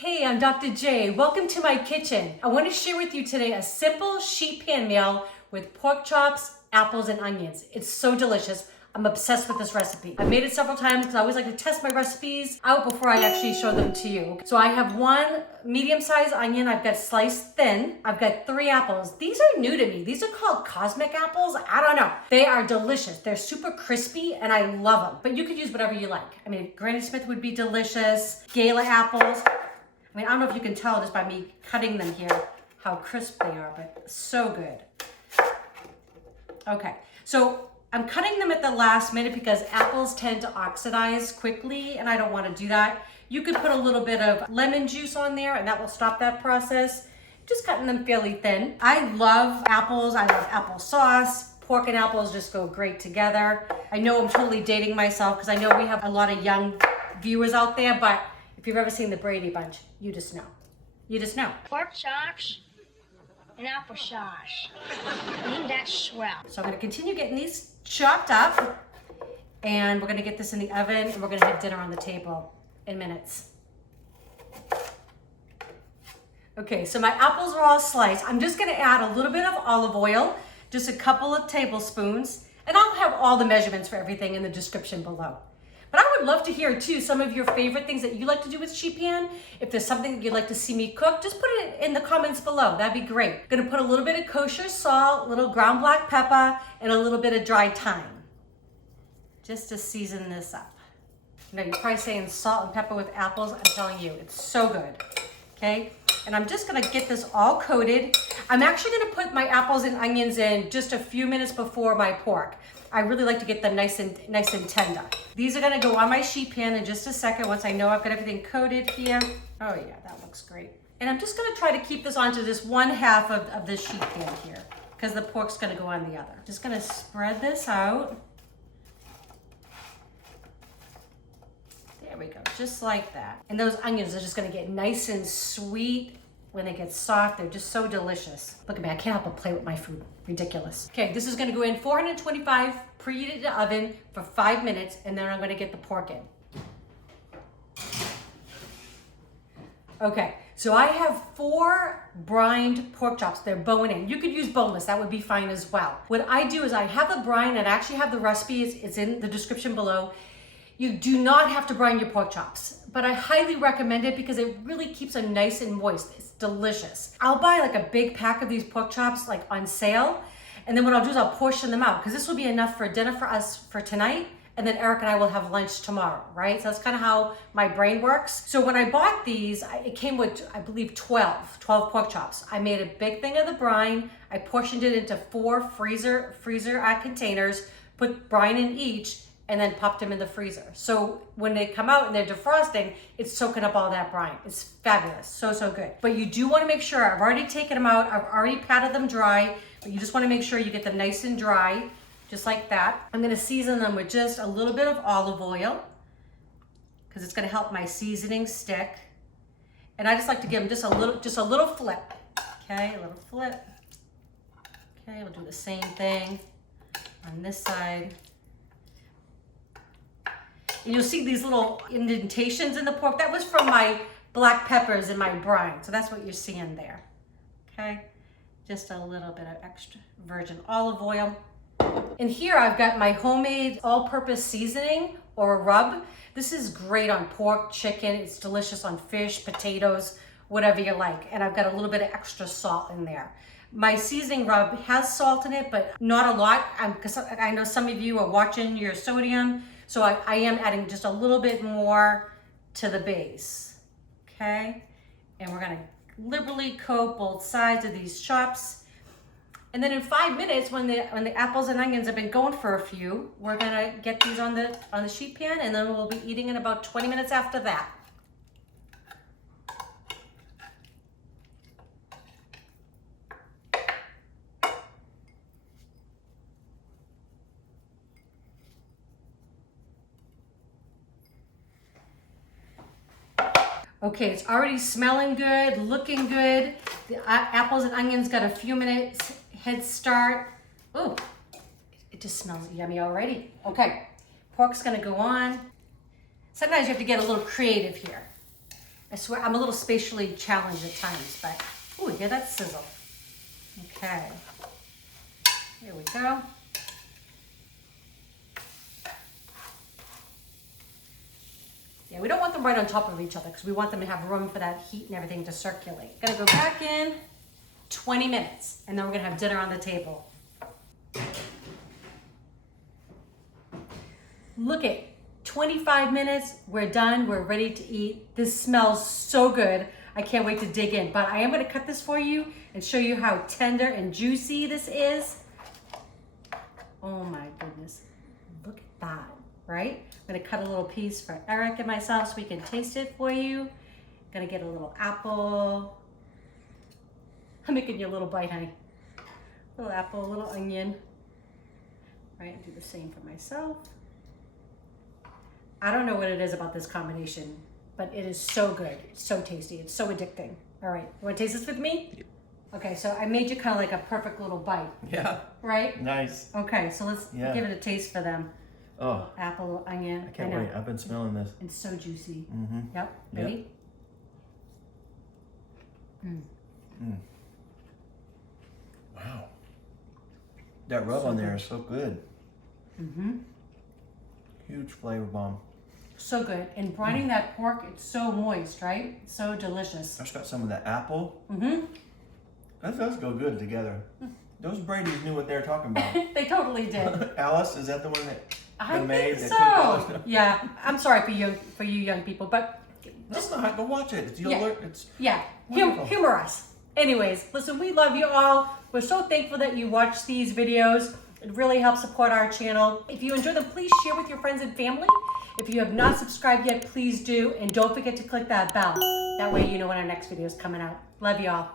Hey, I'm Dr. J. Welcome to my kitchen. I want to share with you today a simple sheet pan meal with pork chops, apples, and onions. It's so delicious. I'm obsessed with this recipe. I've made it several times because I always like to test my recipes out before I actually show them to you. So I have one medium-sized onion. I've got sliced thin. I've got 3 apples. These are new to me. These are called cosmic apples. I don't know. They are delicious. They're super crispy and I love them. But you could use whatever you like. I mean, Granny Smith would be delicious. Gala apples. I don't know if you can tell just by me cutting them here how crisp they are, but so good. Okay, so I'm cutting them at the last minute because apples tend to oxidize quickly and I don't want to do that. You could put a little bit of lemon juice on there and that will stop that process. Just cutting them fairly thin. I love apples. I love applesauce. Pork and apples just go great together. I know I'm totally dating myself because I know we have a lot of young viewers out there, but if you've ever seen the Brady Bunch, you just know. You just know. Pork chops and applesauce. Ain't that swell? So I'm gonna continue getting these chopped up and we're gonna get this in the oven and we're gonna have dinner on the table in minutes. Okay, so my apples are all sliced. I'm just gonna add a little bit of olive oil, just a couple of tablespoons, and I'll have all the measurements for everything in the description below. But I would love to hear too some of your favorite things that you like to do with sheet pan. If there's something that you'd like to see me cook, just put it in the comments below. That'd be great. Gonna put a little bit of kosher salt, a little ground black pepper, and a little bit of dried thyme, just to season this up. Now you're probably saying salt and pepper with apples. I'm telling you, it's so good. Okay, and I'm just gonna get this all coated. I'm actually gonna put my apples and onions in just a few minutes before my pork. I really like to get them nice and tender. These are gonna go on my sheet pan in just a second once I know I've got everything coated here. Oh yeah, that looks great. And I'm just gonna try to keep this onto this one half of the sheet pan here because the pork's gonna go on the other. Just gonna spread this out. There we go, just like that. And those onions are just gonna get nice and sweet. When they get soft, they're just so delicious. Look at me, I can't help but play with my food. Ridiculous. Okay, this is gonna go in 425 preheated oven for 5 minutes, and then I'm gonna get the pork in. Okay, so I have 4 brined pork chops. They're bone-in. You could use boneless, that would be fine as well. What I do is I have the brine, and I actually have the recipe, it's in the description below. You do not have to brine your pork chops, but I highly recommend it because it really keeps them nice and moist. It's delicious. I'll buy like a big pack of these pork chops like on sale, and then what I'll do is I'll portion them out because this will be enough for dinner for us for tonight, and then Eric and I will have lunch tomorrow, right? So that's kind of how my brain works. So when I bought these, it came with, I believe, 12 pork chops. I made a big thing of the brine. I portioned it into 4 freezer containers, put brine in each, and then popped them in the freezer. So when they come out and they're defrosting, it's soaking up all that brine. It's fabulous, so good. But you do wanna make sure, I've already taken them out, I've already patted them dry, but you just wanna make sure you get them nice and dry, just like that. I'm gonna season them with just a little bit of olive oil, because it's gonna help my seasoning stick. And I just like to give them just a little flip. Okay, a little flip. Okay, we'll do the same thing on this side. And you'll see these little indentations in the pork. That was from my black peppers in my brine. So that's what you're seeing there. Okay, just a little bit of extra virgin olive oil. And here I've got my homemade all-purpose seasoning or rub. This is great on pork, chicken. It's delicious on fish, potatoes, whatever you like. And I've got a little bit of extra salt in there. My seasoning rub has salt in it, but not a lot, because I know some of you are watching your sodium. So I am adding just a little bit more to the base, okay? And we're gonna liberally coat both sides of these chops. And then in 5 minutes, when the apples and onions have been going for a few, we're gonna get these on the sheet pan, and then we'll be eating in about 20 minutes after that. Okay, it's already smelling good, looking good. The apples and onions got a few minutes head start. Oh, it just smells yummy already. Okay, pork's gonna go on. Sometimes you have to get a little creative here. I swear, I'm a little spatially challenged at times, but, ooh, hear that sizzle. Okay. There we go. Yeah, we don't want them right on top of each other because we want them to have room for that heat and everything to circulate. Gonna go back in 20 minutes and then we're gonna have dinner on the table. Look at 25 minutes, we're done, we're ready to eat. This smells so good. I can't wait to dig in, but I am gonna cut this for you and show you how tender and juicy this is. Oh my goodness, look at that, right? I'm gonna cut a little piece for Eric and myself so we can taste it for you. Gonna get a little apple. I'm making you a little bite, honey. A little apple, a little onion. Right, I'll do the same for myself. I don't know what it is about this combination, but it is so good. It's so tasty. It's so addicting. All right, you wanna taste this with me? Yeah. Okay, so I made you kind of like a perfect little bite. Yeah. Right? Nice. Okay, so let's give it a taste for them. Oh. Apple, onion. I can't wait. I've been smelling this. It's so juicy. Mm-hmm. Yep. Ready? Yep. Wow. That rub on there is so good. Mm-hmm. Huge flavor bomb. So good. And brining that pork, it's so moist, right? So delicious. That's got some of that apple. Mm-hmm. That does go good together. Those Brady's knew what they were talking about. They totally did. Alice, is that the one that I made think that so. cooked all Yeah. I'm sorry for you young people, but just not go watch it. It's humor us. Anyways, listen, we love you all. We're so thankful that you watch these videos. It really helps support our channel. If you enjoy them, please share with your friends and family. If you have not subscribed yet, please do. And don't forget to click that bell. That way you know when our next video is coming out. Love you all.